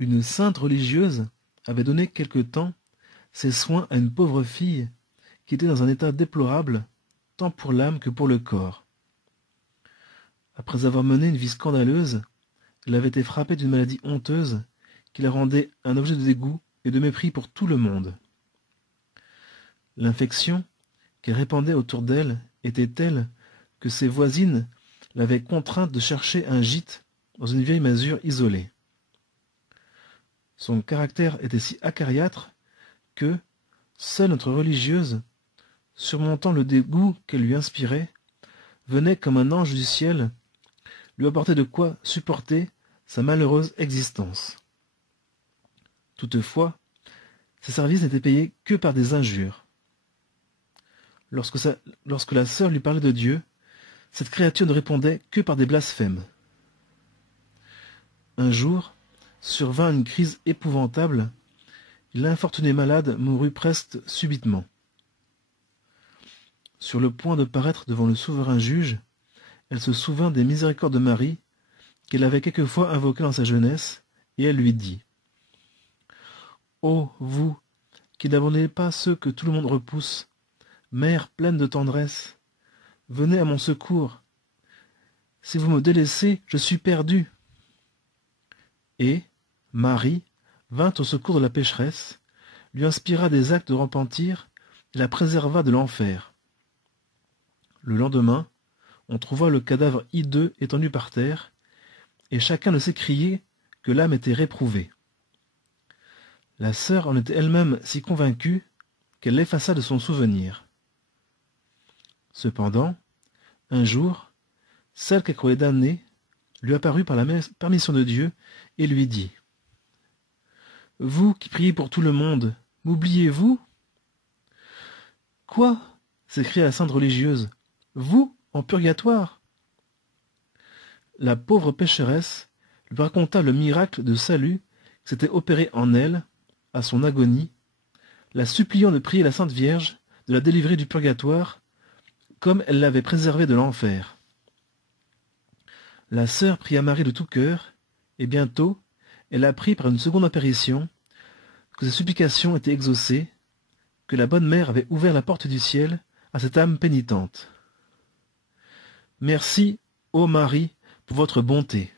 Une sainte religieuse avait donné quelque temps ses soins à une pauvre fille qui était dans un état déplorable, tant pour l'âme que pour le corps. Après avoir mené une vie scandaleuse, elle avait été frappée d'une maladie honteuse qui la rendait un objet de dégoût et de mépris pour tout le monde. L'infection qu'elle répandait autour d'elle était telle que ses voisines l'avaient contrainte de chercher un gîte dans une vieille masure isolée. Son caractère était si acariâtre que, seule notre religieuse, surmontant le dégoût qu'elle lui inspirait, venait comme un ange du ciel lui apporter de quoi supporter sa malheureuse existence. Toutefois, ses services n'étaient payés que par des injures. Lorsque la sœur lui parlait de Dieu, cette créature ne répondait que par des blasphèmes. Un jour, survint une crise épouvantable, et l'infortunée malade mourut presque subitement. Sur le point de paraître devant le souverain juge, elle se souvint des miséricordes de Marie, qu'elle avait quelquefois invoquées dans sa jeunesse, et elle lui dit : « Ô vous, qui n'abandonnez pas ceux que tout le monde repousse, mère pleine de tendresse, venez à mon secours. Si vous me délaissez, je suis perdue. » Et Marie vint au secours de la pécheresse, lui inspira des actes de repentir et la préserva de l'enfer. Le lendemain, on trouva le cadavre hideux étendu par terre, et chacun ne s'écriait que l'âme était réprouvée. La sœur en était elle-même si convaincue qu'elle l'effaça de son souvenir. Cependant, un jour, celle qu'elle croyait damnée lui apparut par la permission de Dieu et lui dit : « Vous qui priez pour tout le monde, m'oubliez-vous ? » ?»« Quoi ? » s'écria la sainte religieuse. « Vous, en purgatoire ?» La pauvre pécheresse lui raconta le miracle de salut qui s'était opéré en elle, à son agonie, la suppliant de prier la Sainte Vierge de la délivrer du purgatoire, comme elle l'avait préservée de l'enfer. La sœur pria Marie de tout cœur, et bientôt, elle apprit par une seconde apparition que ses supplications étaient exaucées, que la bonne mère avait ouvert la porte du ciel à cette âme pénitente. Merci, ô Marie, pour votre bonté.